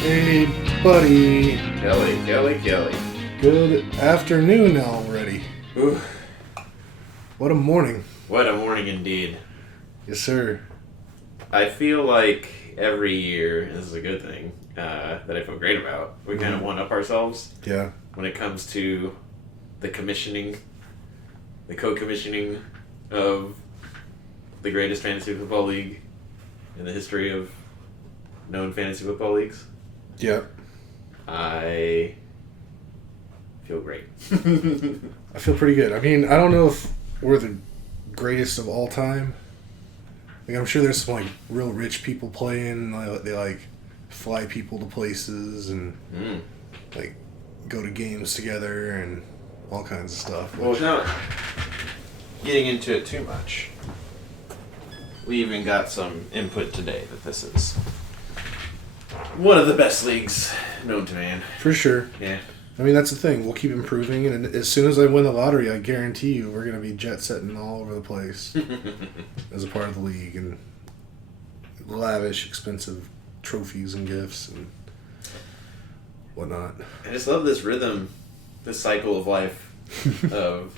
Hey, buddy. Kelly. Good afternoon already. Ooh, What a morning. what a morning indeed. Yes, sir. I feel like every year, this is a good thing, that I feel great about. We kind of one-up ourselves Yeah. when it comes to the co-commissioning of the greatest fantasy football league in the history of known fantasy football leagues. Yeah. I feel great. I feel pretty good. I mean, I don't know if we're the greatest of all time. Like, I'm sure there's some, like, real rich people playing. They like, fly people to places and, like, go to games together and all kinds of stuff. Well, without getting into it too much, we even got some input today that this is one of the best leagues known to man. For sure. Yeah. I mean, that's the thing. We'll keep improving, and as soon as I win the lottery, I guarantee you we're going to be jet-setting all over the place as a part of the league, and lavish, expensive trophies and gifts and whatnot. I just love this rhythm, this cycle of life of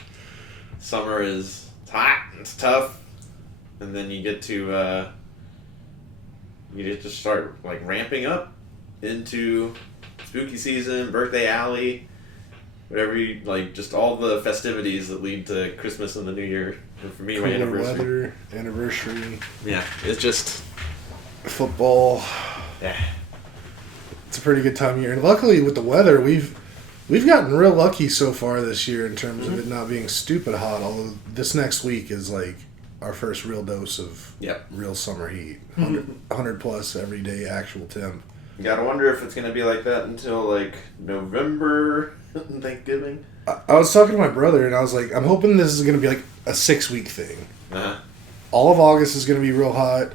summer is hot, it's tough, and then you get to start like ramping up into spooky season, birthday alley, whatever you like, just all the festivities that lead to Christmas and the New Year. And for me, my Cooler anniversary. weather, anniversary, Yeah, it's just football. yeah. It's a pretty good time of year. And luckily, with the weather, we've gotten real lucky so far this year in terms of it not being stupid hot, although this next week is like our first real dose of Yep. real summer heat. 100 plus every day actual temp. You gotta wonder if it's gonna be like that until like November, Thanksgiving. I was talking to my brother, and I was like, I'm hoping this is going to be like a 6-week thing. Uh-huh. All of August is going to be real hot.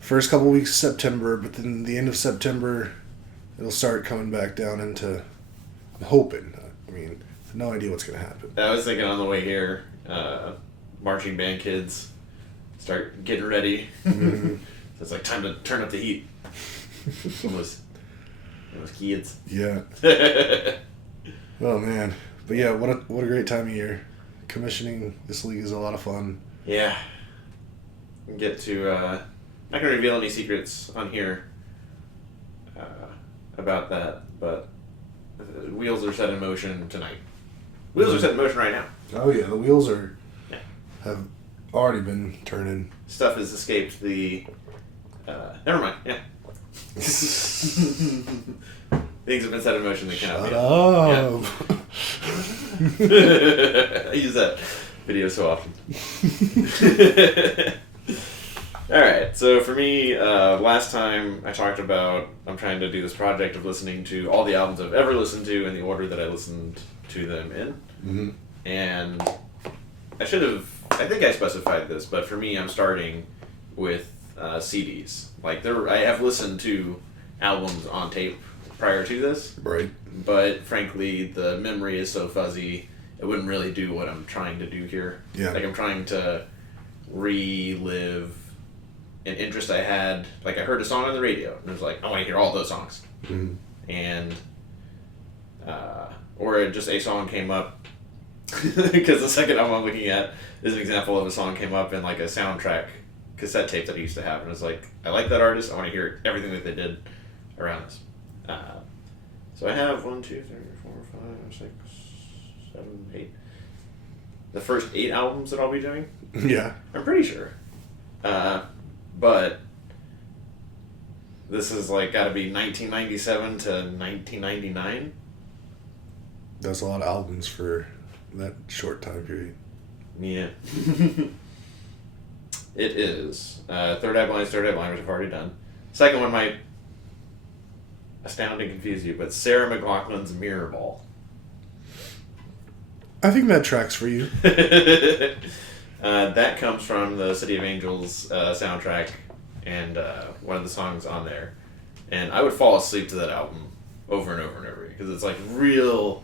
First couple weeks of September, but then the end of September, it'll start coming back down into. I'm hoping. I mean, no idea what's going to happen. I was thinking on the way here, marching band kids start getting ready. Mm-hmm. So it's like time to turn up the heat. Those kids. Yeah. Oh man, but yeah, what a great time of year. Commissioning this league is a lot of fun. Yeah. Get to, not gonna reveal any secrets on here about that, but wheels are set in motion tonight. Wheels are set in motion right now. Oh yeah, the wheels Yeah. have already been turning. Stuff has escaped the, never mind, yeah. Things have been set in motion that cannot Shut be. up. I use that video so often. Alright, so for me, last time I talked about I'm trying to do this project of listening to all the albums I've ever listened to in the order that I listened to them in. Mm-hmm. And I think I specified this, but for me I'm starting with CDs. Like I have listened to albums on tape prior to this, Right. but frankly the memory is so fuzzy it wouldn't really do what I'm trying to do here. Yeah. Like I'm trying to relive an interest I had. Like I heard a song on the radio and I was like, I want to hear all those songs. Mm-hmm. And or just a song came up because the second album I'm looking at is an example of a song came up in like a soundtrack cassette tape that I used to have, and it's like, I like that artist, I want to hear everything that they did around this. So I have 1, 2, 3, 4, 5, 6, 7, 8. The first 8 albums that I'll be doing, Yeah. I'm pretty sure. But this is like got to be 1997 to 1999. That's a lot of albums for that short time period. Yeah. It is. Third Eye Blind, which I've already done. Second one might astound and confuse you, but Sarah McLachlan's Mirror Ball. I think that tracks for you. That comes from the City of Angels soundtrack and one of the songs on there. And I would fall asleep to that album over and over and over because it's like real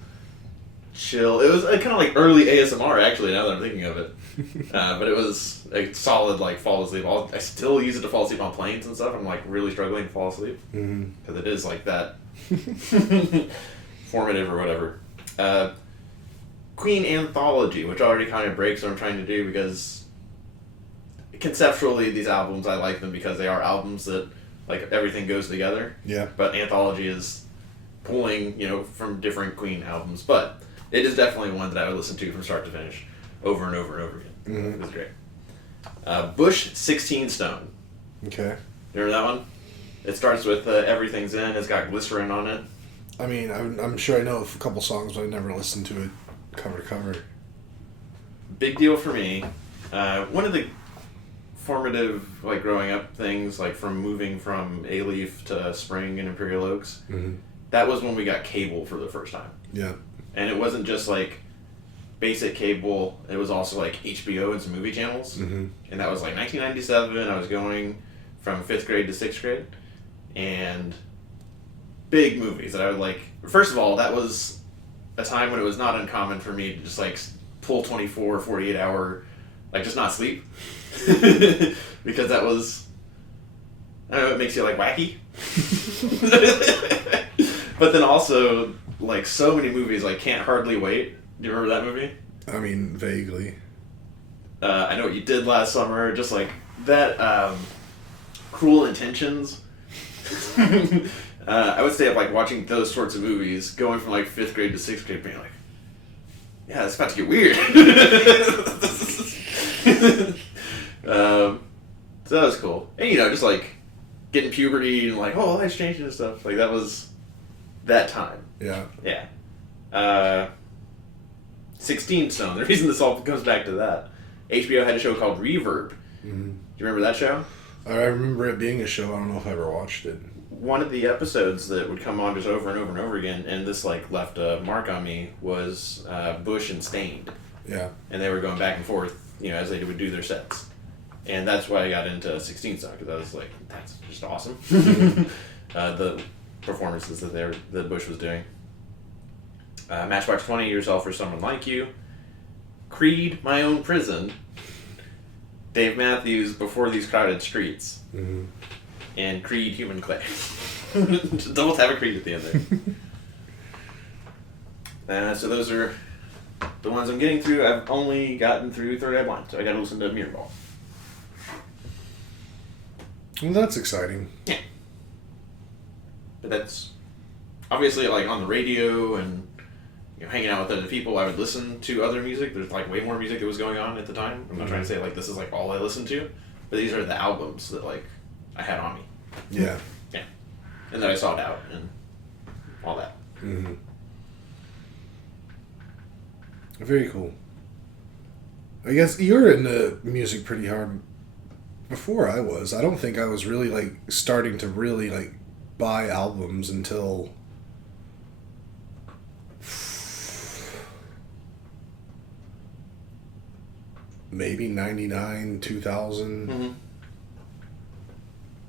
chill. It was kind of like early ASMR, actually, now that I'm thinking of it. But it was a solid, like, fall asleep. I still use it to fall asleep on planes and stuff. I'm, like, really struggling to fall asleep. Because it is, like, that formative or whatever. Queen Anthology, which already kind of breaks what I'm trying to do, because conceptually, these albums, I like them because they are albums that, like, everything goes together. Yeah. But Anthology is pulling, from different Queen albums. But it is definitely one that I would listen to from start to finish over and over and over again. It was great. Bush 16 Stone. Okay. You remember that one? It starts with Everything's In. It's got Glycerin on it. I mean, I'm sure I know a couple songs, but I never listened to it cover to cover. Big deal for me. One of the formative, like, growing up things, like, from moving from A-Leaf to Spring and Imperial Oaks, that was when we got cable for the first time. Yeah. And it wasn't just, like, basic cable. It was also, like, HBO and some movie channels. And that was, like, 1997. I was going from 5th grade to 6th grade. And big movies that I would, like... First of all, that was a time when it was not uncommon for me to just, like, pull 24, 48 hour... Like, just not sleep. Because that was... I don't know, it makes you, like, wacky. But then also, like, so many movies, like, Can't Hardly Wait. Do you remember that movie? I mean, vaguely. I Know What You Did Last Summer. Just, like, that, Cruel Intentions. I would stay up, like, watching those sorts of movies, going from, like, 5th grade to 6th grade, being like, yeah, it's about to get weird. So that was cool. And, just, like, getting puberty and, like, oh, life's changing and stuff. Like, that was that time. Yeah. Yeah. 16 Stone. The reason this all comes back to that. HBO had a show called Reverb. Do you remember that show? I remember it being a show. I don't know if I ever watched it. One of the episodes that would come on just over and over and over again, and this, like, left a mark on me, was Bush and Stained. Yeah. And they were going back and forth, as they would do their sets. And that's why I got into 16 Stone, because I was like, that's just awesome. The performances that Bush was doing. Matchbox 20, Yourself for Someone Like You. Creed, My Own Prison. Dave Matthews, Before These Crowded Streets. And Creed, Human Clay. Just double tap a Creed at the end there. So those are the ones I'm getting through. I've only gotten through Third Eye Blind, so I gotta listen to Mirrorball. Well, that's exciting. Yeah. But that's obviously, like, on the radio and hanging out with other people, I would listen to other music. There's, like, way more music that was going on at the time. I'm not trying to say, like, this is, like, all I listened to, but these are the albums that, like, I had on me. Yeah. Yeah. And that I sought out and all that. Very cool. I guess you were into music pretty hard before I was. I don't think I was really, like, starting to really, like, buy albums until maybe 99, 2000.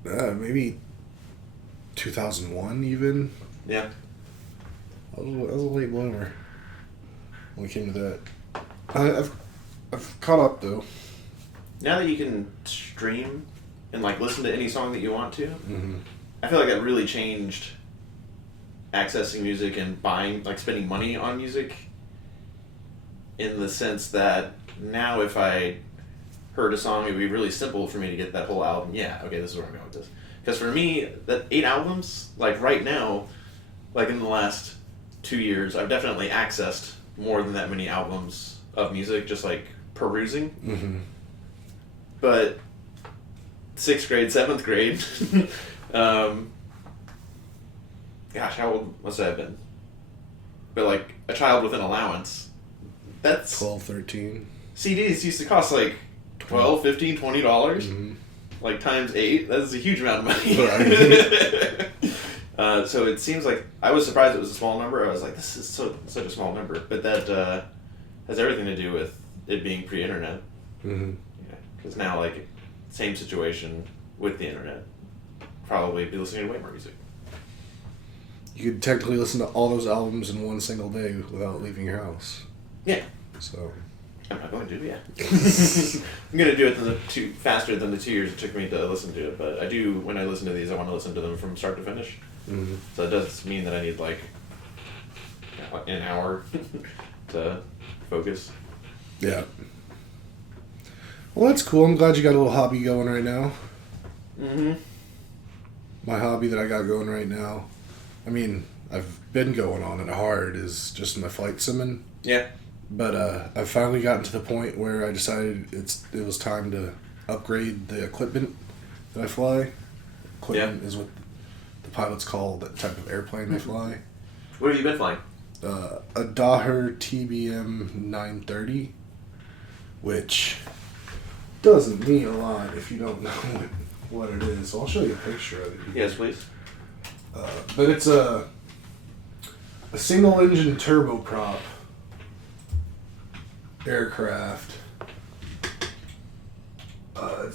Maybe 2001 even. Yeah. I was a late bloomer when it came to that. I've caught up though. Now that you can stream and, like, listen to any song that you want to, I feel like that really changed accessing music and buying, like, spending money on music, in the sense that now if I heard a song, it would be really simple for me to get that whole album. Yeah, okay, this is where I'm going with this. Because for me, that 8 albums, like, right now, like, in the last 2 years, I've definitely accessed more than that many albums of music, just, like, perusing. But 6th grade, 7th grade, gosh, how old must I have been? But, like, a child with an allowance, that's... 12, 13. CDs used to cost, like, $12, $15, $20. Like, times 8. That's a huge amount of money. Right. So it seems like... I was surprised it was a small number. I was like, this is such a small number. But that has everything to do with it being pre-internet. Because now, like, same situation with the internet. Probably be listening to way more music. you could technically listen to all those albums in one single day without leaving your house. Yeah. So. I'm not going to, yeah. I'm going to do it faster than the 2 years it took me to listen to it, but I do, when I listen to these, I want to listen to them from start to finish. Mm-hmm. So it does mean that I need, like, an hour to focus. Yeah. Well, that's cool. I'm glad you got a little hobby going right now. Mm-hmm. My hobby that I got going right now, I mean, I've been going on it hard, is just my flight simming. Yeah. But I've finally gotten to the point where I decided it was time to upgrade the equipment that I fly. Equipment is what the pilots call the type of airplane they fly. What have you been flying? A Daher TBM 930, which doesn't mean a lot if you don't know what it is. So I'll show you a picture of it. Yes, please. But it's a single engine turboprop aircraft.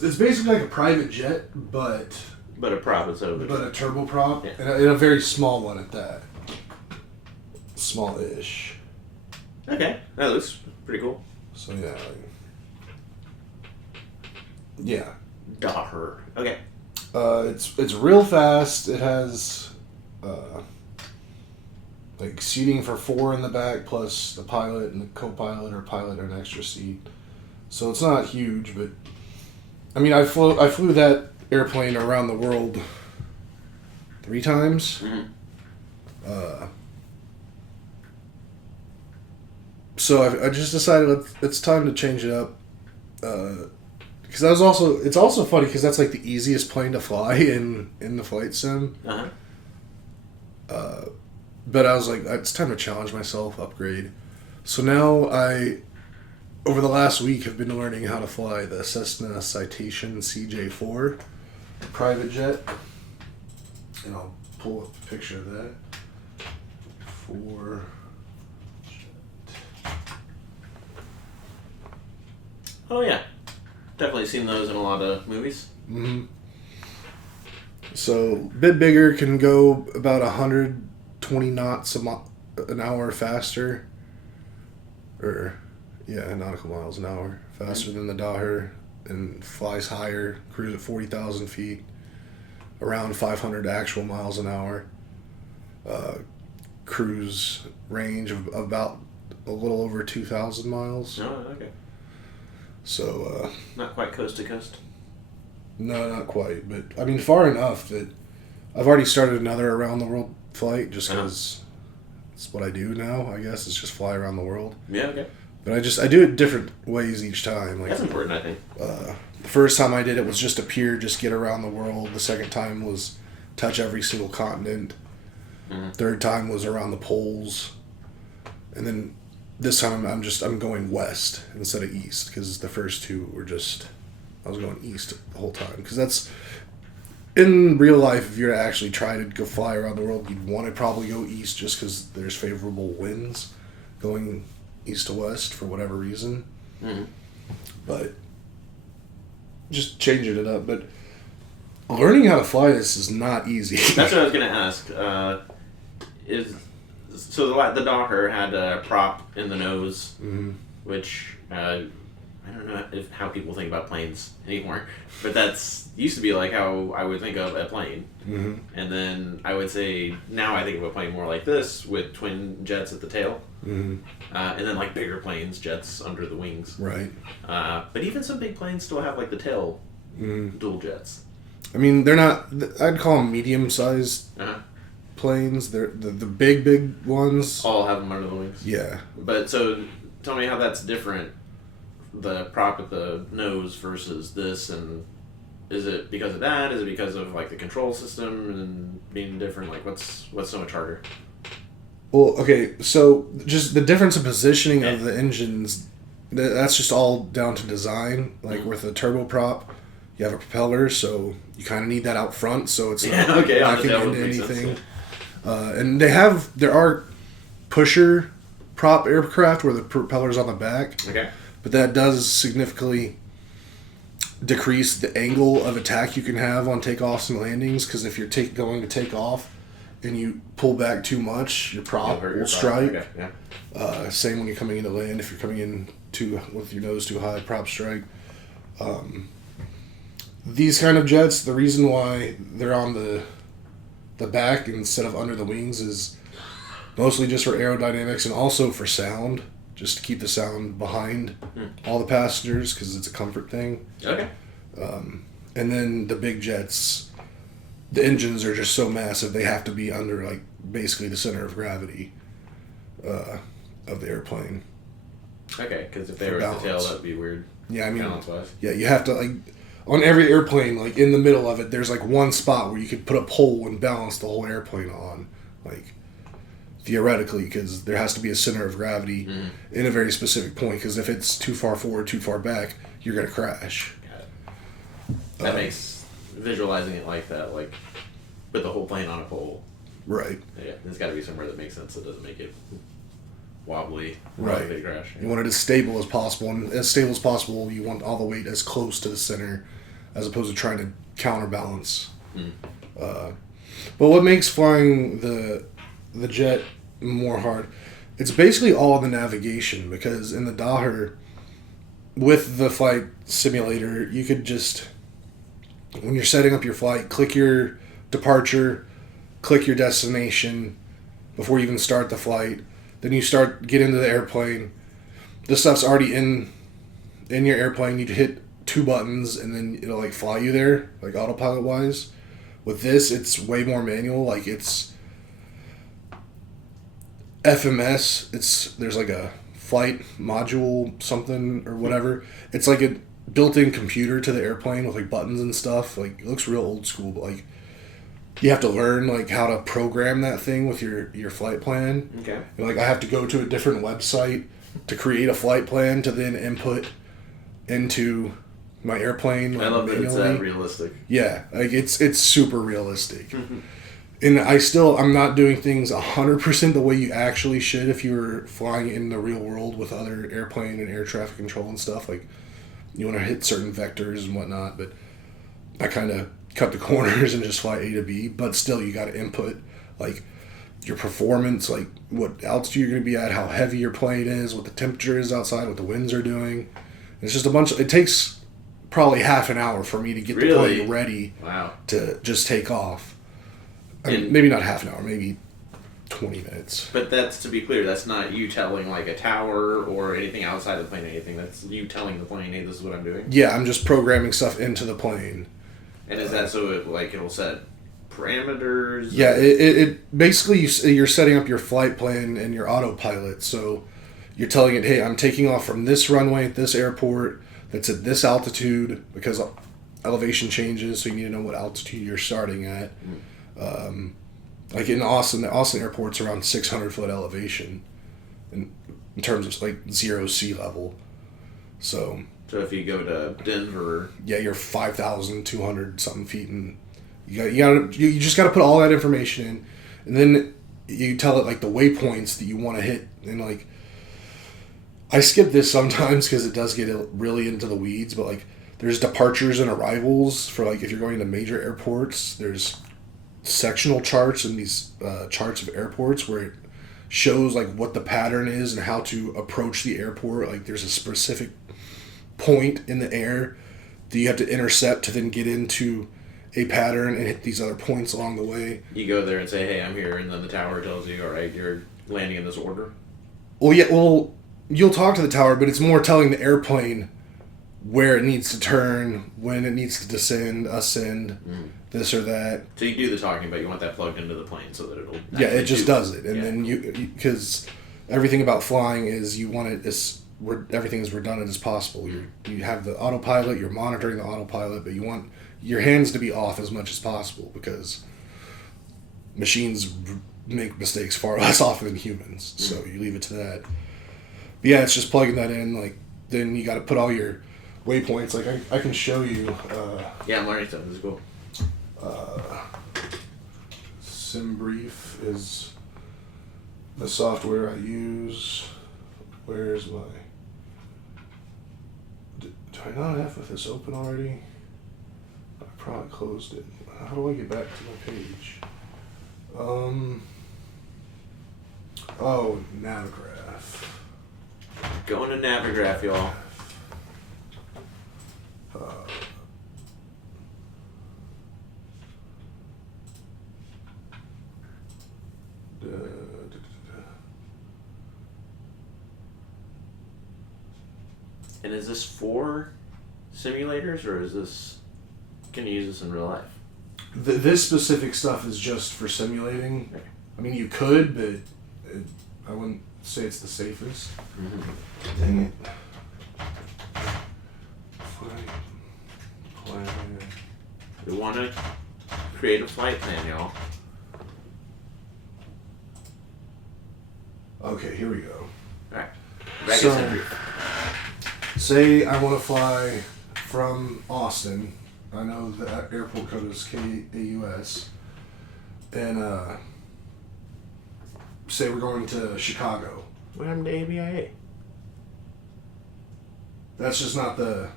It's basically like a private jet, but a prop instead of a turboprop, yeah. and a very small one at that. Small-ish. Okay, that looks pretty cool. So yeah. Daher. Okay. It's real fast. It has like seating for 4 in the back, plus the pilot and the co-pilot or pilot or an extra seat. So it's not huge, but I mean, I flew that airplane around the world 3 times. Mm-hmm. So I just decided it's time to change it up. Because it's also funny because that's like the easiest plane to fly in the flight sim. Uh-huh. But I was like, it's time to challenge myself, upgrade. So now over the last week, have been learning how to fly the Cessna Citation CJ4 private jet. And I'll pull up a picture of that. Oh, yeah. Definitely seen those in a lot of movies. Mm-hmm. So, a bit bigger, can go about 120 knots an hour faster. Nautical miles an hour faster than the Daher, and flies higher, cruise at 40,000 feet, around 500 actual miles an hour. Cruise range of about a little over 2,000 miles. Oh, okay. So, not quite coast to coast? No, not quite, but I mean far enough that I've already started another around the world flight just because it's what I do now, I guess, is just fly around the world. Yeah, okay. But I do it different ways each time. Like, that's important, I think. The first time I did it was just appear, just get around the world. The second time was touch every single continent. Mm-hmm. Third time was around the poles. And then this time I'm going west instead of east, because the first 2 were just, I was going east the whole time. Because that's, in real life, if you're to actually try to go fly around the world, you'd want to probably go east just because there's favorable winds going east to west for whatever reason. Mm-hmm. But just changing it up. But learning how to fly this is not easy. That's what I was going to ask. So the Daher had a prop in the nose, Mm-hmm. which I don't know how people think about planes anymore, but that's used to be like how I would think of a plane. Mm-hmm. And then I would say now I think of a plane more like this with twin jets at the tail, Mm-hmm. and then like bigger planes, jets under the wings. Right. But even some big planes still have like the tail Mm-hmm. dual jets. I mean, they're not, I'd call them medium-sized Uh-huh. planes. They're the big ones. All have them under the wings. Yeah. But so tell me how that's different, the prop at the nose versus this, and is it because of that? Is it because of like the control system and being different? Like what's so much harder? Well, okay, so just the difference in positioning of the engines, that's just all down to design. Like with a turboprop, you have a propeller, so you kind of need that out front, so it's not knocking into anything. And there are pusher prop aircraft where the propeller's on the back. Okay. But that does significantly decrease the angle of attack you can have on takeoffs and landings, because if you're going to take off and you pull back too much, your prop You'll hurt will your prop. strike. Okay, yeah. Same when you're coming into land. If you're coming in with your nose too high, prop strike. These kind of jets, the reason why they're on the back instead of under the wings is mostly just for aerodynamics and also for sound, just to keep the sound behind all the passengers because it's a comfort thing. Okay. And then the big jets, the engines are just so massive they have to be under like basically the center of gravity of the airplane. Okay, because if they For were at the tail, balance. that'd be weird. Yeah, I mean, Balance-wise. yeah, you have to like on every airplane, like in the middle of it, there's like one spot where you could put a pole and balance the whole airplane on, like theoretically, because there has to be a center of gravity in a very specific point. Because if it's too far forward, too far back, you're gonna crash. That makes visualizing it like that, like with the whole plane on a pole. Right. Yeah, there's got to be somewhere that makes sense that doesn't make it wobbly. Right. Big crash. You want it as stable as possible, and as stable as possible, you want all the weight as close to the center, as opposed to trying to counterbalance. But what makes flying the jet more hard? It's basically all the navigation, because in the Daher, with the flight simulator, you could just, when you're setting up your flight, click your departure, click your destination before you even start the flight. Then you get into the airplane. This stuff's already in your airplane. You hit 2 buttons and then it'll like fly you there, like autopilot wise. With this, it's way more manual. Like it's FMS. There's like a flight module something or whatever. It's like a built-in computer to the airplane with like buttons and stuff. Like it looks real old school, but like you have to learn like how to program that thing with your flight plan. Okay. And, like I have to go to a different website to create a flight plan to then input into my airplane. Like, I love that it's manually. that realistic. Yeah, like it's super realistic. And I'm not doing things 100% the way you actually should if you were flying in the real world with other airplane and air traffic control and stuff. Like you want to hit certain vectors and whatnot, but I kind of cut the corners and just fly A to B. But still, you got to input like your performance, like what altitude you're going to be at, how heavy your plane is, what the temperature is outside, what the winds are doing. It's just it takes probably half an hour for me to get the plane ready to just take off. I mean, maybe not half an hour, maybe 20 minutes. But that's, to be clear, that's not you telling like a tower or anything outside of the plane or anything. That's you telling the plane, hey, this is what I'm doing? Yeah, I'm just programming stuff into the plane. And is that so it'll set parameters? Yeah, it basically you're setting up your flight plan and your autopilot. So you're telling it, hey, I'm taking off from this runway at this airport that's at this altitude, because elevation changes, so you need to know what altitude you're starting at. Like in Austin, the Austin airport's around 600 foot elevation in terms of like 0 sea level. So if you go to Denver, yeah, you're 5,200 something feet, and you just got to put all that information in, and then you tell it like the waypoints that you want to hit. And like I skip this sometimes because it does get really into the weeds, but like there's departures and arrivals for like if you're going to major airports. There's sectional charts and these charts of airports where it shows like what the pattern is and how to approach the airport. Like there's a specific point in the air that you have to intercept to then get into a pattern and hit these other points along the way. You go there and say, hey, I'm here, and then the tower tells you, all right, you're landing in this order? Well, yeah, well, you'll talk to the tower, but it's more telling the airplane where it needs to turn, when it needs to descend, ascend, this or that. So you do the talking, but you want that plugged into the plane so that it'll... Yeah, it just does it. And then because everything about flying is you want it as everything as redundant as possible. You have the autopilot, you're monitoring the autopilot, but you want your hands to be off as much as possible because machines make mistakes far less often than humans. So you leave it to that. But yeah, it's just plugging that in. Like then you got to put all your waypoints. Like I can show you. Yeah, I'm learning stuff. This is cool. SimBrief is the software I use. Where's my... Do I not have this open already? I probably closed it. How do I get back to my page? Oh, Navigraph. Going to Navigraph, y'all. And is this for simulators, or is this... Can you use this in real life? This specific stuff is just for simulating. Okay. I mean, you could, but I wouldn't say it's the safest. Mm-hmm. Dang it. Plan. We want to create a flight plan, y'all. Okay, here we go. Alright. Vegas So- and Say I want to fly from Austin. I know the airport code is KAUS. And say we're going to Chicago. What happened to ABIA? That's just not the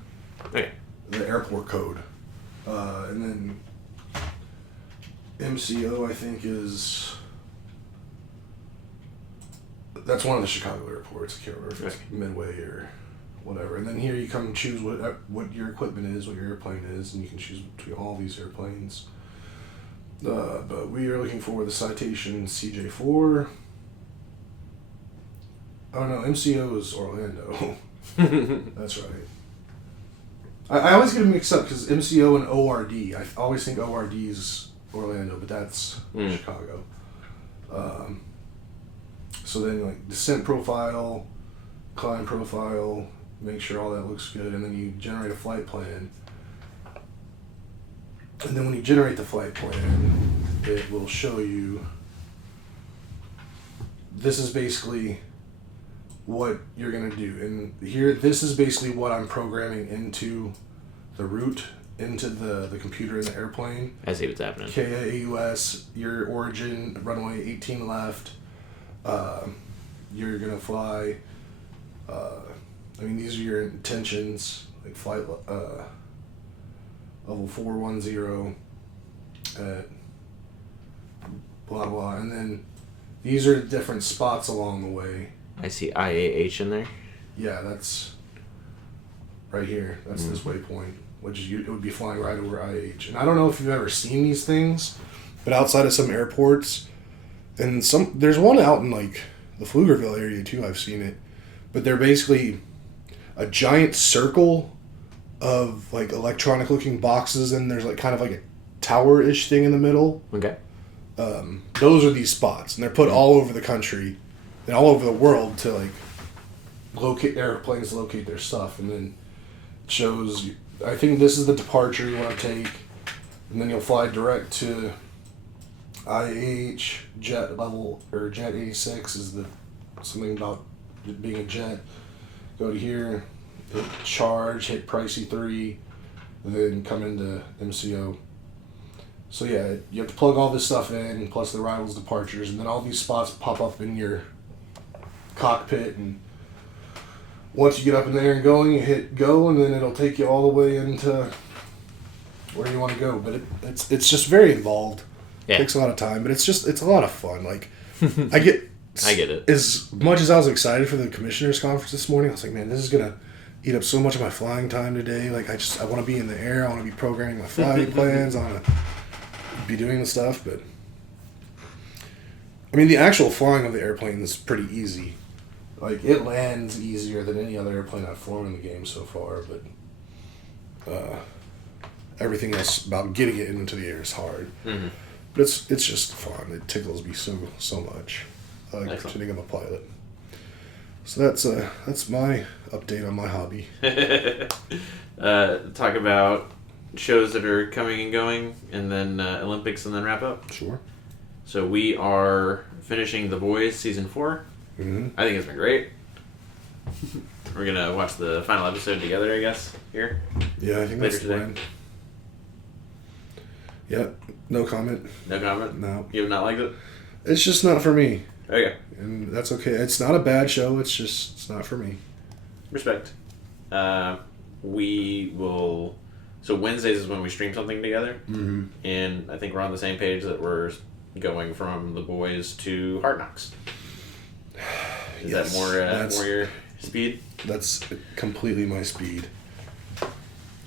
Okay. the airport code. And then MCO, I think, is... That's one of the Chicago airports. I can't remember if it's Midway or whatever. And then here you come and choose what your equipment is, what your airplane is, and you can choose between all these airplanes. But we are looking for the Citation CJ4. Oh no, MCO is Orlando. That's right. I always get them mixed up because MCO and ORD. I always think ORD is Orlando, but that's Chicago. So then, like, descent profile, climb profile, make sure all that looks good, and then you generate a flight plan. And then when you generate the flight plan, it will show you, this is basically what you're going to do. And here, this is basically what I'm programming into the route, into the computer in the airplane. I see what's happening. KAUS, your origin, runway 18 left. You're going to fly, I mean, these are your intentions, like flight level 410 at blah blah, and then these are different spots along the way. I see IAH in there. Yeah, that's right here. That's this waypoint, which is, it would be flying right over IH. And I don't know if you've ever seen these things, but outside of some airports, and there's one out in like the Pflugerville area too. I've seen it, but they're basically a giant circle of like electronic looking boxes, and there's like kind of like a tower-ish thing in the middle. Okay. Those are these spots, and they're put all over the country and all over the world to like locate airplanes, locate their stuff, and then it shows. I think this is the departure you want to take, and then you'll fly direct to IH jet level, or jet 86 is the something about it being a jet. Go to here, hit charge, hit pricey 3, and then come into MCO. So yeah, you have to plug all this stuff in, plus the arrivals, departures, and then all these spots pop up in your cockpit, and once you get up in there and going, you hit go, and then it'll take you all the way into where you want to go. But it's just very involved. Yeah. It takes a lot of time, but it's a lot of fun. Like, I get it. As much as I was excited for the commissioners conference this morning, I was like, man, this is gonna eat up so much of my flying time today. Like, I want to be in the air. I want to be programming my flying plans. I want to be doing the stuff. But I mean, the actual flying of the airplane is pretty easy. Like, it lands easier than any other airplane I've flown in the game so far. But everything else about getting it into the air is hard. Mm-hmm. But it's just fun. It tickles me so much. I like Excellent. pretending I'm a pilot. So that's my update on my hobby. Talk about shows that are coming and going, and then Olympics, and then wrap up. Sure. So we are finishing The Boys season 4. Mm-hmm. I think it's been great. We're gonna watch the final episode together, I guess. Here. Yeah, I think Later that's the today. plan. Yeah, no comment. No comment. No. You have not liked it. It's just not for me. Okay. And that's okay. It's not a bad show. It's not for me. Respect. We will. So Wednesdays is when we stream something together, Mm-hmm. and I think we're on the same page that we're going from The Boys to Hard Knocks. Is Yes, that more your speed? That's completely my speed.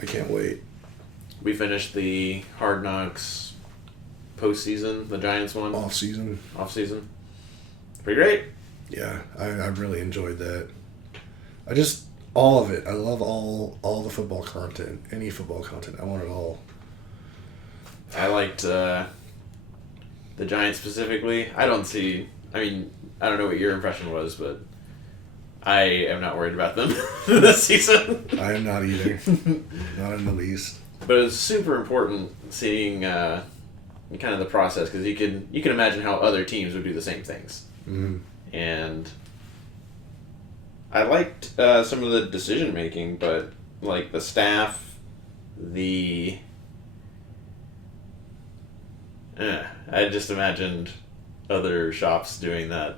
I can't wait. We finished the Hard Knocks postseason, the Giants one. Off season. Pretty great. Yeah, I really enjoyed that. All of it. I love all the football content. Any football content. I want it all. I liked the Giants specifically. I don't know what your impression was, but I am not worried about them this season. I am not either. Not in the least. But it's super important seeing kind of the process, because you can imagine how other teams would do the same things. Mm-hmm. And I liked some of the decision making, but like the staff, I just imagined other shops doing that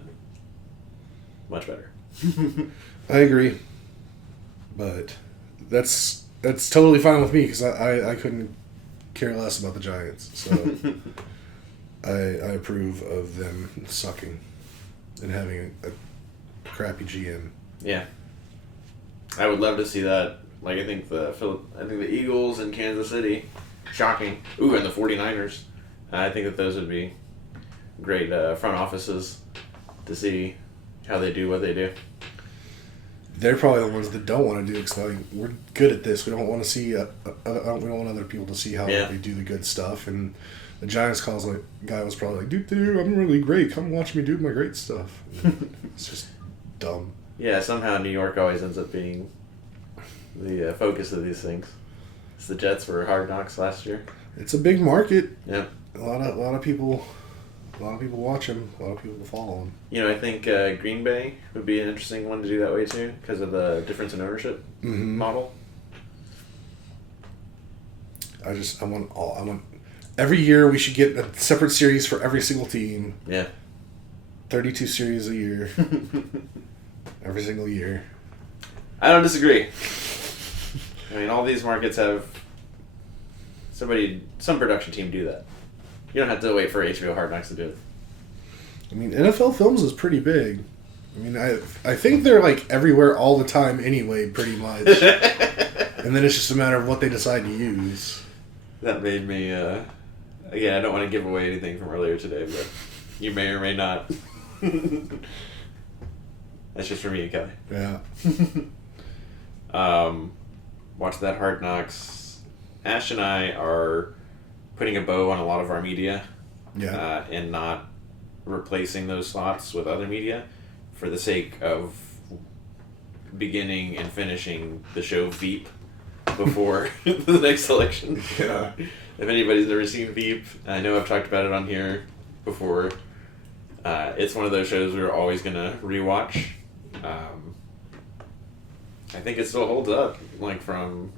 much better. I agree, but that's totally fine with me because I couldn't care less about the Giants. So I approve of them sucking and having a crappy GM. Yeah, I would love to see that. Like I think the Eagles and Kansas City, shocking. Ooh, and the 49ers. I think that those would be great front offices to see how they do what they do. They're probably the ones that don't want to do it because like, we're good at this. We don't want to see. We don't want other people to see how they do the good stuff. And the Giants guy was probably like, dude, I'm really great. Come watch me do my great stuff. It's just dumb. Yeah, somehow New York always ends up being the focus of these things. It's the Jets were Hard Knocks last year. It's a big market. Yeah. A lot of people watch him. A lot of people follow him. You know, I think Green Bay would be an interesting one to do that way too, because of the difference in ownership model. I want every year we should get a separate series for every single team. Yeah. 32 series a year. Every single year. I don't disagree. I mean, all these markets have some production team do that. You don't have to wait for HBO Hard Knocks to do it. I mean, NFL Films is pretty big. I mean, I think they're like everywhere all the time anyway, pretty much. And then it's just a matter of what they decide to use. That made me, again, I don't want to give away anything from earlier today, but you may or may not. That's just for me and Kelly. Yeah. Watch that Hard Knocks. Ash and I are putting a bow on a lot of our media. Yeah. And not replacing those slots with other media for the sake of beginning and finishing the show Veep before the next election. Yeah. If anybody's never seen Veep, I know I've talked about it on here before. It's one of those shows we're always going to rewatch. I think it still holds up, like from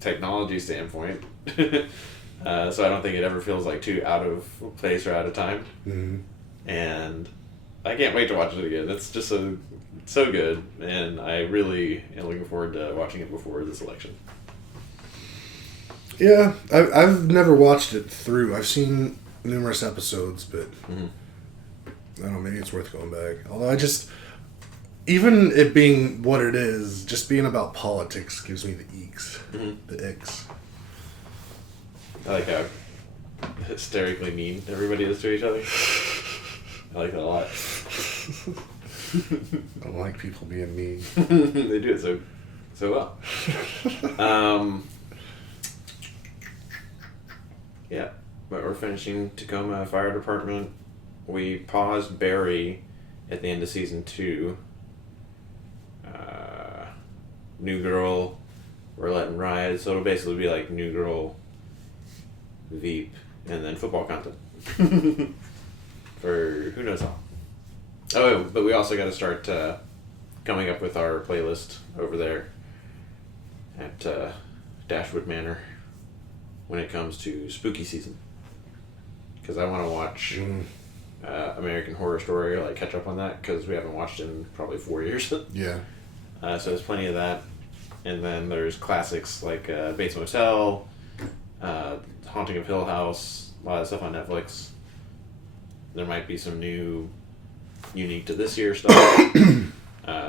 technology standpoint. So I don't think it ever feels like too out of place or out of time. Mm-hmm. And I can't wait to watch it again. It's just so good, and I really am looking forward to watching it before this election. Yeah, I've never watched it through. I've seen numerous episodes, but I don't know, maybe it's worth going back. Although even it being what it is, just being about politics gives me the eeks. The icks. I like how hysterically mean everybody is to each other. I like that a lot. I don't like people being mean. They do it so well. Yeah, but we're finishing Tacoma Fire Department. We paused Barry at the end of season 2. New Girl, we're letting ride, so it'll basically be like New Girl, Veep, and then football content. For who knows how. Oh, but we also got to start coming up with our playlist over there at Dashwood Manor when it comes to spooky season. Because I want to watch American Horror Story, like catch up on that, because we haven't watched in probably 4 years. Yeah. So there's plenty of that. And then there's classics like Bates Motel, Haunting of Hill House, a lot of stuff on Netflix. there might be some new, unique to this year stuff.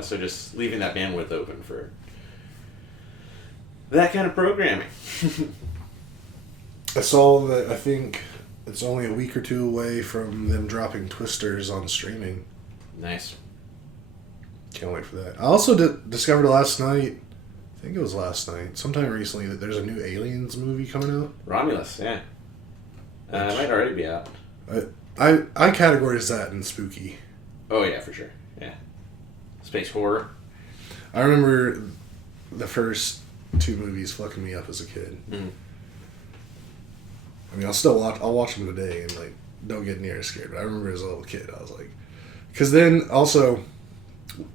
So just leaving that bandwidth open for that kind of programming. I saw that. I think it's only a week or two away from them dropping Twisters on streaming. Nice. Can't wait for that. I also discovered last night, I think it was last night, sometime recently, that there's a new Aliens movie coming out. Romulus, yeah. It might already be out. I categorize that in spooky. Oh, yeah, for sure. Yeah. Space horror. I remember the first two movies fucking me up as a kid. Mm. I mean, I'll watch them today and, like, don't get near as scared. But I remember as a little kid, I was like... Because then, also,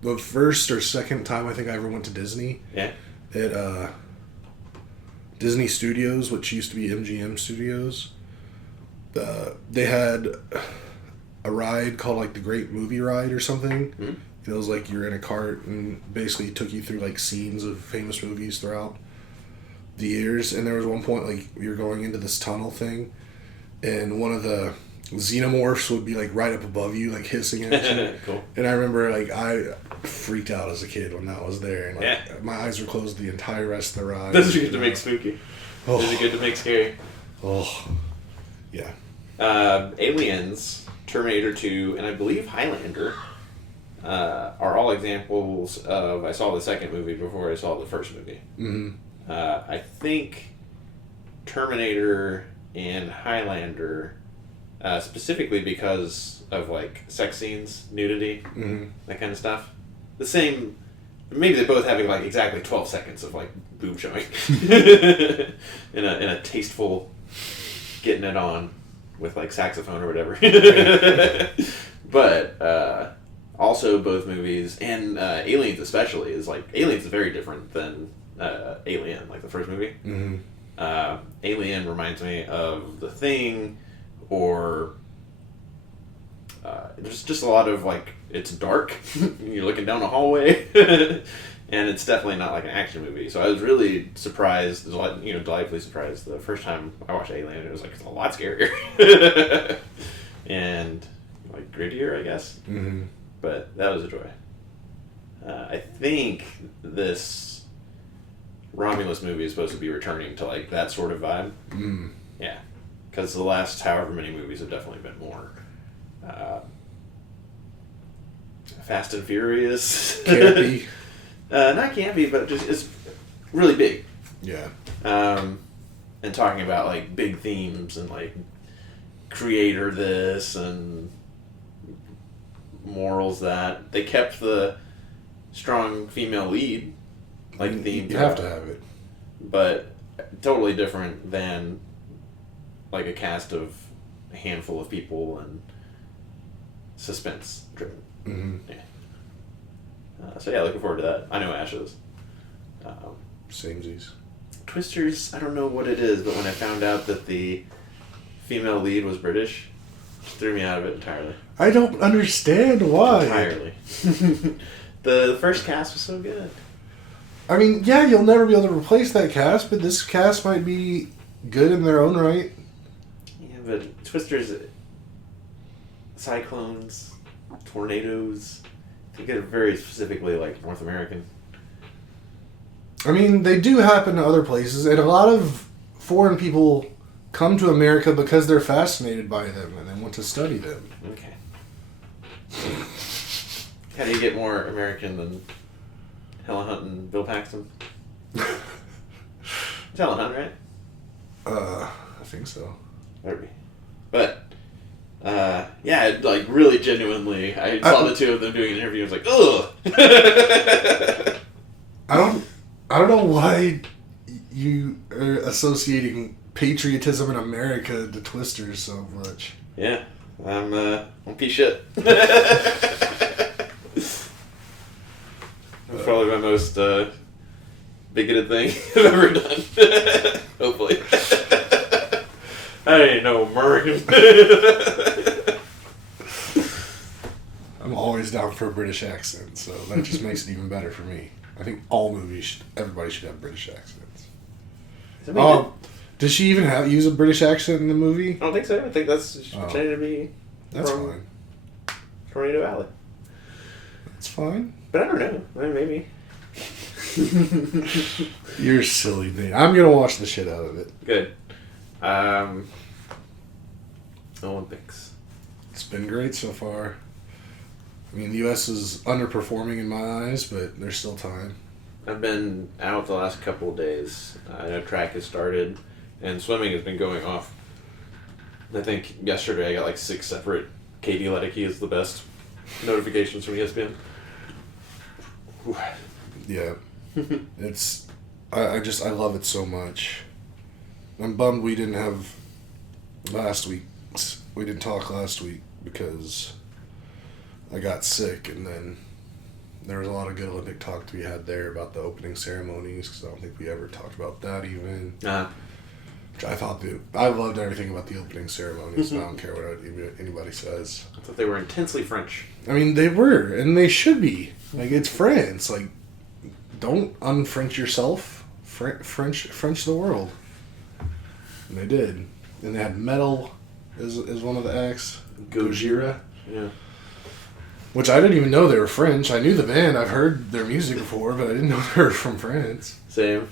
the first or second time I think I ever went to Disney... Yeah. At Disney Studios, which used to be MGM Studios, they had a ride called, like, the Great Movie Ride or something. Mm-hmm. It was like you're in a cart and basically took you through, like, scenes of famous movies throughout the years. And there was one point, like, you're going into this tunnel thing, and one of the xenomorphs would be, like, right up above you, like, hissing at you. Cool. And I remember, like, I freaked out as a kid when that was there. And, like, my eyes were closed the entire rest of the ride. Those are good to make spooky. Oh. Those are good to make scary. Oh. Yeah. Aliens, Terminator 2, and I believe Highlander are all examples of... I saw the second movie before I saw the first movie. Mm-hmm. I think Terminator and Highlander, specifically because of, like, sex scenes, nudity, that kind of stuff. The same... Maybe they both having, like, exactly 12 seconds of, like, boob showing. in a tasteful getting it on with, like, saxophone or whatever. But also both movies, and Aliens especially, is, like... Aliens is very different than Alien, like the first movie. Mm-hmm. Alien reminds me of The Thing, or... there's just a lot of, like, it's dark, you're looking down a hallway, and it's definitely not like an action movie. So I was really surprised, delightfully surprised the first time I watched Alien. It was like, it's a lot scarier. And, like, grittier, I guess. Mm-hmm. But that was a joy. I think this Romulus movie is supposed to be returning to, like, that sort of vibe. Mm. Yeah. Because the last however many movies have definitely been more... Fast and Furious. Campy. Not campy, but just it's really big. Yeah. And talking about, like, big themes and, like, creator this and morals that. They kept the strong female lead, like, theme. You have to have it. But totally different than, like, a cast of a handful of people and suspense driven. Mm-hmm. Yeah. So yeah, looking forward to that. I know Ash is. Samesies. Twisters, I don't know what it is, but when I found out that the female lead was British, it threw me out of it entirely. I don't understand why. Entirely. The first cast was so good. I mean, yeah, you'll never be able to replace that cast, but this cast might be good in their own right. Yeah, but Twisters, cyclones, tornadoes, I think they're very specifically, like, North American. I mean, they do happen to other places, and a lot of foreign people come to America because they're fascinated by them and they want to study them. Okay. How do you get more American than Helen Hunt and Bill Paxton? It's Helen Hunt, right? I think so. Better be. But, yeah, like, really genuinely, I saw the two of them doing an interview, I was like, ugh! I don't know why you are associating patriotism in America to Twisters so much. Yeah, I'm piece shit. That's probably my most bigoted thing I've ever done. Hopefully. I ain't no American. I'm always down for a British accent, so that just makes it even better for me. I think everybody should have British accents. Does she even use a British accent in the movie? I don't think so. I think that's pretending to be That's from fine. Tornado Valley. That's fine. But I don't know. Maybe. You're silly, Nate. I'm gonna watch the shit out of it. Good. Olympics. It's been great so far. I mean, the U.S. is underperforming in my eyes, but there's still time. I've been out the last couple of days. I know track has started, and swimming has been going off. I think yesterday I got like 6 separate Katie Ledecky is the best notifications from ESPN. Yeah. I love it so much. I'm bummed we didn't have we didn't talk last week because I got sick, and then there was a lot of good Olympic talk to be had there about the opening ceremonies, because I don't think we ever talked about that even. Which I loved everything about the opening ceremonies, and I don't care what anybody says. I thought they were intensely French. I mean, they were, and they should be. Like, it's France. Like, don't unfrench yourself. French the world. And they did. And they had metal as one of the acts. Gojira. Yeah. Which I didn't even know they were French. I knew the band. I've heard their music before, but I didn't know they were from France. Same.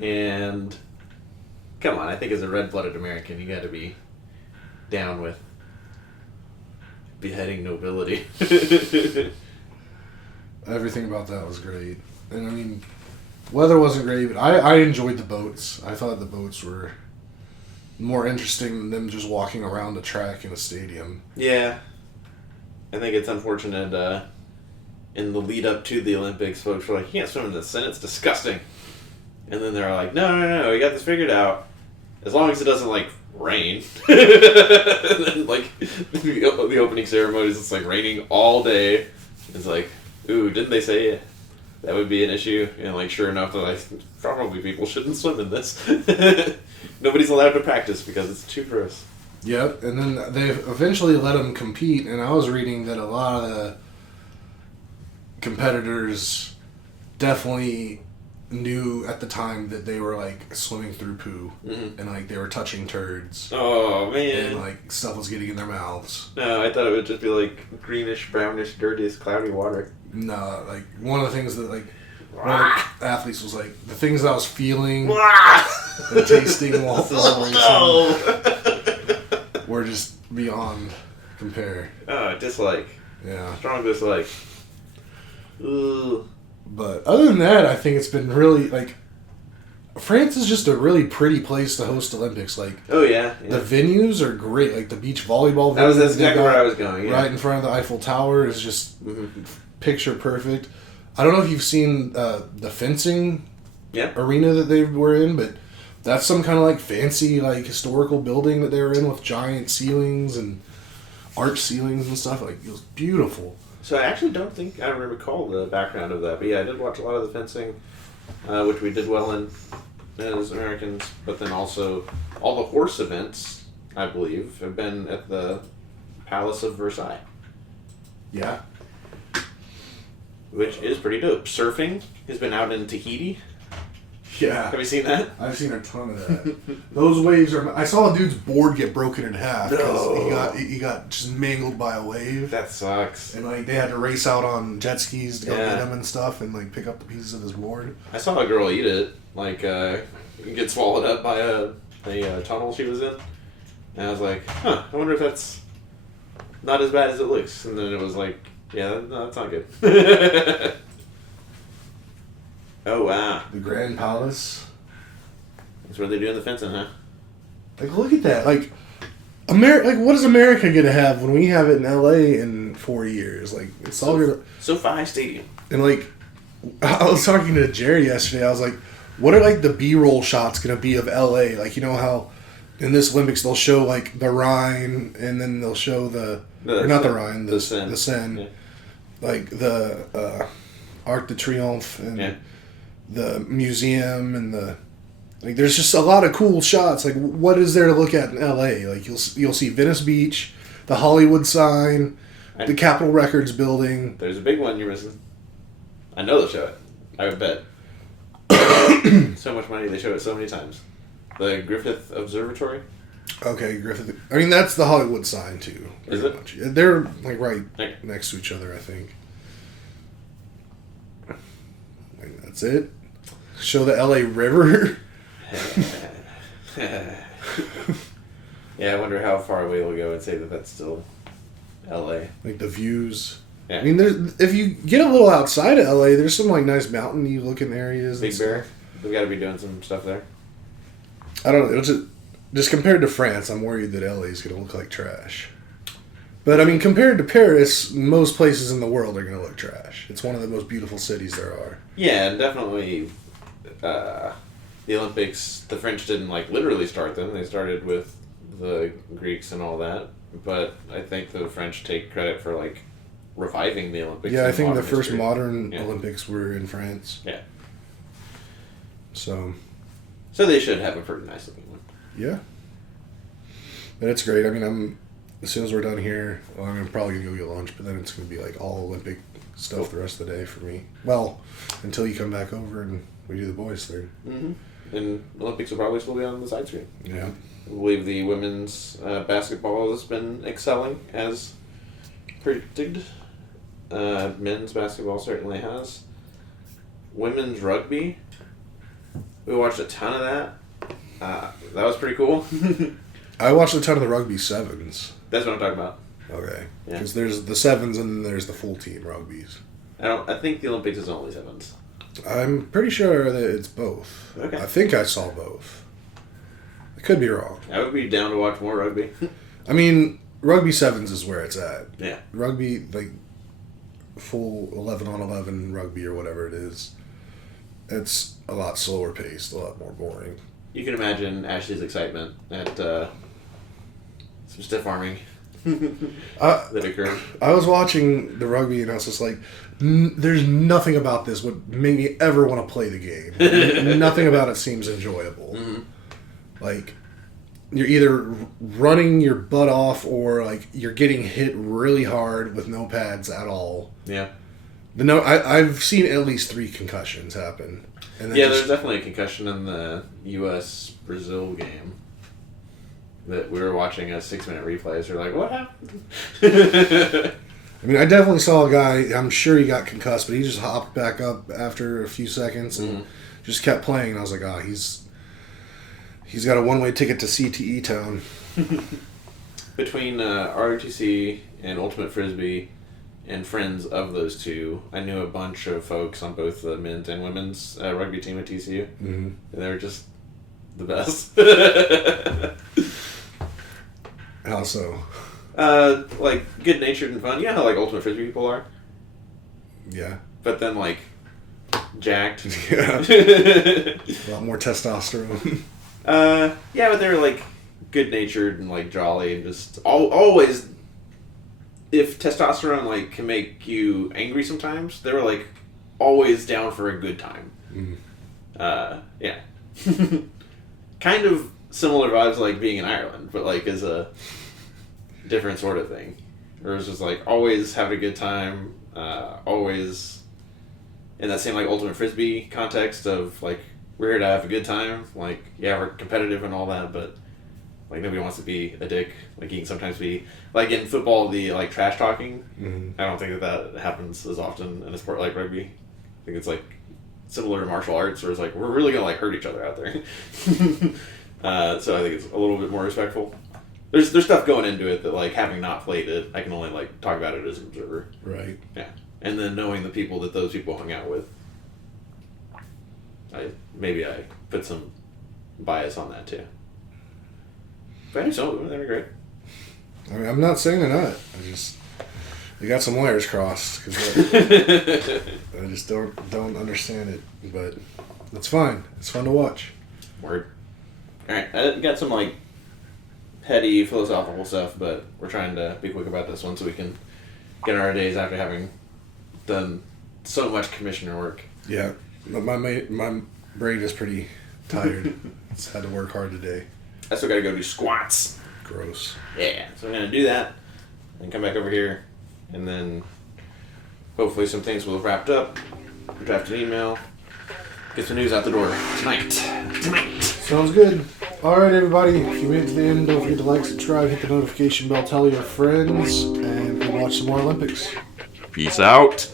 And come on, I think as a red-blooded American, you got to be down with beheading nobility. Everything about that was great. And I mean, weather wasn't great, but I enjoyed the boats. I thought the boats were more interesting than them just walking around a track in a stadium. Yeah. I think it's unfortunate in the lead up to the Olympics, folks were like, you can't swim in the Seine, it's disgusting. And then they're like, no, we got this figured out. As long as it doesn't, like, rain. And then, like, the opening ceremonies, it's, like, raining all day. It's like, ooh, didn't they say that would be an issue? And, like, sure enough, they're like, probably people shouldn't swim in this. Nobody's allowed to practice because it's too gross. Yep, and then they eventually let them compete, and I was reading that a lot of the competitors definitely knew at the time that they were, like, swimming through poo, and, like, they were touching turds. Oh, man. And, like, stuff was getting in their mouths. No, I thought it would just be, like, greenish, brownish, dirty, cloudy water. No, like, one of the things that, like, one of the athletes was like, the things that I was feeling and tasting while racing were just beyond compare. Oh, dislike. Yeah. Strong dislike. Ooh. But other than that, I think it's been really, like, France is just a really pretty place to host Olympics. Like, oh, yeah. the venues are great. Like, the beach volleyball venue. That's exactly where I was going, yeah. Right in front of the Eiffel Tower is just picture perfect. I don't know if you've seen the fencing arena that they were in, but that's some kind of, like, fancy, like, historical building that they were in with giant ceilings and arch ceilings and stuff. Like, it was beautiful. So I actually don't think I recall the background of that. But yeah, I did watch a lot of the fencing, which we did well in as Americans. But then also all the horse events, I believe, have been at the Palace of Versailles. Yeah. Which is pretty dope. Surfing has been out in Tahiti. Yeah. Have you seen that? I've seen a ton of that. Those waves are... I saw a dude's board get broken in half because he got just mangled by a wave. That sucks. And, like, they had to race out on jet skis to go get him and stuff and, like, pick up the pieces of his board. I saw a girl eat it. Like, get swallowed up by a tunnel she was in. And I was like, I wonder if that's not as bad as it looks. And then it was like, yeah, no, that's not good. Oh, wow. The Grand Palace. That's where they're doing the fencing, huh? Like, look at that. Like, what is America going to have when we have it in L.A. in 4 years? Like, it's all going to... SoFi Stadium. And, like, I was talking to Jerry yesterday. I was like, what are, like, the B-roll shots going to be of L.A.? Like, you know how in this Olympics they'll show, like, the Rhine, and then they'll show the Rhine, the Seine. Yeah. Like, the Arc de Triomphe, and the museum, and the... Like, there's just a lot of cool shots. Like, what is there to look at in L.A.? Like, you'll see Venice Beach, the Hollywood sign, the Capitol Records building. There's a big one you're missing. I know they'll show it. I would bet. So much money, they show it so many times. The Griffith Observatory. Okay, Griffith. I mean, that's the Hollywood sign too. Is it? Much. They're like right Okay. next to each other, I think. Like, that's it. Show the LA River. Yeah, I wonder how far away we'll go and say that that's still L.A. Like the views. Yeah. I mean, if you get a little outside of LA, there's some like nice mountainy looking areas. Big and Bear. stuff. We've got to be doing some stuff there. I don't know. It's just compared to France, I'm worried that LA is going to look like trash. But I mean, compared to Paris, most places in the world are going to look trash. It's one of the most beautiful cities there are. Yeah, and definitely the Olympics, the French didn't like literally start them. They started with the Greeks and all that. But I think the French take credit for like reviving the Olympics. Yeah, I in think the modern first history. modern Yeah. Olympics were in France. Yeah. So, So they should have a pretty nice looking one. yeah. But it's great. I mean, as soon as we're done here, well, I'm probably going to go get lunch, but then it's going to be like all Olympic stuff the rest of the day for me. Well, until you come back over and we do the boys thing. Mm-hmm. And Olympics will probably still be on the side screen. Yeah. I believe the women's basketball has been excelling as predicted. Men's basketball certainly has. Women's rugby, we watched a ton of that. That was pretty cool. I watched a ton of the rugby sevens. That's what I'm talking about. Okay. Yeah. Because there's the sevens and then there's the full team rugbies. I think the Olympics is only sevens. I'm pretty sure that it's both. Okay. I think I saw both. I could be wrong. I would be down to watch more rugby. I mean, rugby sevens is where it's at. Yeah. Rugby, like full 11 on 11 rugby or whatever it is, it's a lot slower paced, a lot more boring. You can imagine Ashley's excitement at some stiff arming that occurred. I was watching the rugby and I was just like, there's nothing about this would make me ever want to play the game. Nothing about it seems enjoyable. Mm-hmm. Like, you're either running your butt off or like you're getting hit really hard with no pads at all. Yeah. I've seen at least 3 concussions happen. And then Yeah, there's definitely a concussion in the U.S.-Brazil game that we were watching a 6-minute replay. So we're like, what happened? I mean, I definitely saw a guy, I'm sure he got concussed, but he just hopped back up after a few seconds and just kept playing. And I was like, he's got a one-way ticket to CTE Town. Between ROTC and Ultimate Frisbee and friends of those two, I knew a bunch of folks on both the men's and women's rugby team at TCU. Mm-hmm. And they were just the best. How so? Like, good-natured and fun. You know how, like, Ultimate Frisbee people are? Yeah. But then, like, jacked. Yeah. A lot more testosterone. Yeah, but they were, like, good-natured and, like, jolly and just always... If testosterone, like, can make you angry sometimes, they were, like, always down for a good time. Yeah. Kind of similar vibes like being in Ireland, but, like, as a different sort of thing. Or it was just, like, always having a good time, always in that same, like, Ultimate Frisbee context of, like, we're here to have a good time. Like, yeah, we're competitive and all that, but... Like, nobody wants to be a dick. Like, you can sometimes be... Like, in football, the, like, trash talking, I don't think that happens as often in a sport like rugby. I think it's, like, similar to martial arts, where it's like, we're really going to, like, hurt each other out there. So I think it's a little bit more respectful. There's stuff going into it that, like, having not played it, I can only, like, talk about it as an observer. Right. Yeah. And then knowing the people that those people hung out with. Maybe I put some bias on that, too. But I some of them, they were great. I mean, I'm not saying they're not. They got some wires crossed. Cause I just don't understand it. But that's fine. It's fun to watch. Word. Alright, I got some, like, petty philosophical stuff, but we're trying to be quick about this one so we can get on our days after having done so much commissioner work. Yeah. My brain is pretty tired. It's had to work hard today. I still gotta go do squats. Gross. Yeah, so I'm gonna do that and come back over here, and then hopefully some things will have wrapped up. Draft an email, get some news out the door tonight. Sounds good. All right, everybody. If you made it to the end, don't forget to like, subscribe, hit the notification bell, tell your friends, and go watch some more Olympics. Peace out.